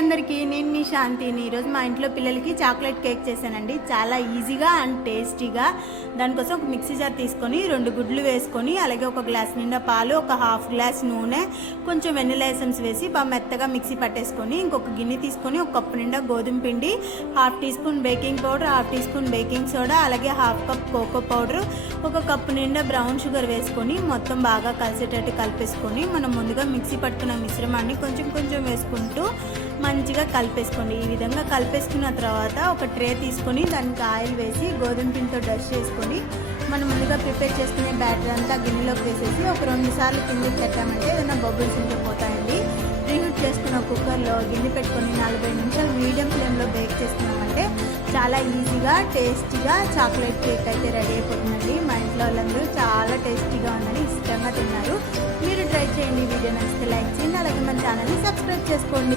అందరికీ నేను మీ శాంతిని ఈరోజు మా ఇంట్లో పిల్లలకి చాక్లెట్ కేక్ చేశానండి. చాలా ఈజీగా అండ్ టేస్టీగా. దానికోసం ఒక మిక్సీ జార్ తీసుకొని 2 గుడ్లు వేసుకొని అలాగే ఒక గ్లాస్ నిండా పాలు, ఒక హాఫ్ గ్లాస్ నూనె, కొంచెం వెనిలా ఎసెన్స్ వేసి బాగా మెత్తగా మిక్సీ పట్టేసుకొని ఇంకొక గిన్నె తీసుకొని ఒక కప్పు నిండా గోధుమ పిండి, half teaspoon baking powder, half teaspoon baking soda, అలాగే హాఫ్ కప్ కోకో పౌడర్, ఒక కప్పు నిండా బ్రౌన్ షుగర్ వేసుకొని మొత్తం బాగా కలిసేటట్టు కలిపేసుకొని మనం ముందుగా మిక్సీ పట్టుకున్న మిశ్రమాన్ని కొంచెం కొంచెం వేసుకుంటూ మంచిగా కలిపేసుకోండి. ఈ విధంగా కలిపేసుకున్న తర్వాత ఒక ట్రే తీసుకొని దానికి ఆయిల్ వేసి గోధుమ పిండితో డస్ట్ చేసుకొని మనం ముందుగా ప్రిపేర్ చేసుకునే బ్యాటర్ అంతా గిన్నెలోకి వేసేసి ఒక 2 సార్లు కిందకి పెట్టామంటే ఏదైనా బబుల్స్ ఉంటే పోతాయండి. ప్రీహీట్ చేసుకున్న కుక్కర్లో గిన్నె పెట్టుకొని 40 నిమిషాలు మీడియం ఫ్లేమ్లో బేక్ చేసుకున్నామంటే చాలా ఈజీగా టేస్టీగా చాక్లెట్ కేక్ అయితే రెడీ అయిపోతుందండి. మా ఇంట్లో వాళ్ళందరూ చాలా టేస్టీగా ఉందని ఇష్టంగా తిన్నారు. మీరు ట్రై చేయండి. వీడియో నచ్చితే లైక్ చేయండి, అలాగే మన ఛానల్ని సబ్స్క్రైబ్ చేసుకోండి.